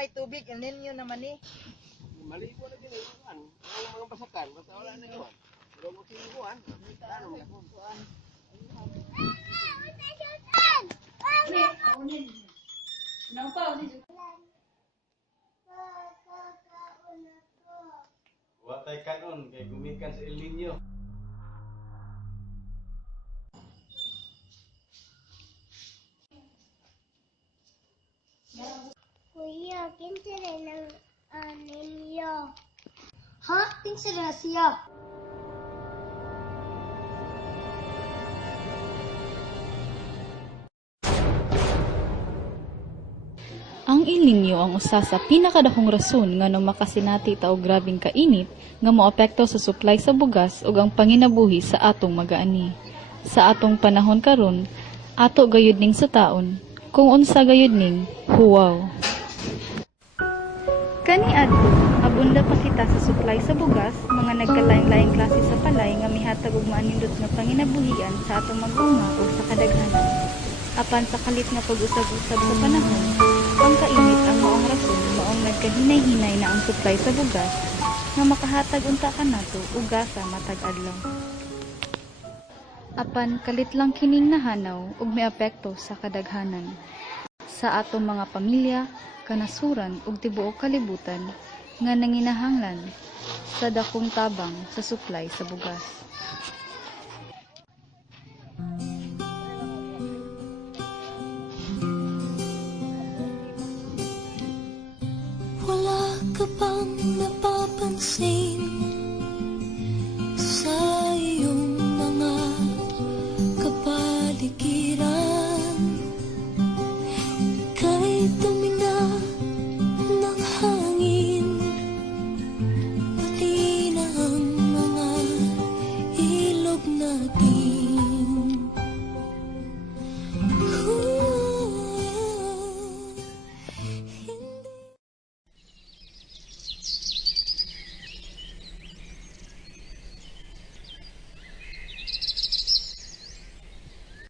may tubig, El Nino naman eh. Maligo na din iwan. Ang mga basakan, basta wala na iwan. Pero mo sinukuan. Ano mo kuan? Watay kanon kay gumikan sa El Nino. Kuya, kinsa rin ang ninyo? Ha? Kinsa rin siya? Ang El Nino ang usa sa pinakadakong rason nga no makasinati ta og grabeng kainit nga moapekto sa supply sa bugas ug ang panginabuhi sa atong mag-aani. Sa atong panahon karon, ato gayud ning sa taon, kung unsa gayud ning huwaw. Kaniadto, abunda pa kita sa supply sa bugas, mga nagkalain-laing klase sa palay nga mihatag og maanindot nga panginabuhian sa atong mag-uma o sa kadaghanan. Apan sa kalit nga pag-usab-usab sa panahon, pangkainit ang maong rason maong nagkahinay-hinay na ang supply sa bugas nga makahatag unta kanato og gasa matag adlaw. Apan kalit lang kining nahanaw ug miapekto sa kadaghanan. Sa atong mga pamilya, kanasuran ug tibuok kalibutan nga nanginahanglan sa dakong tabang sa supply sa bugas. Wala ka bang napapansin?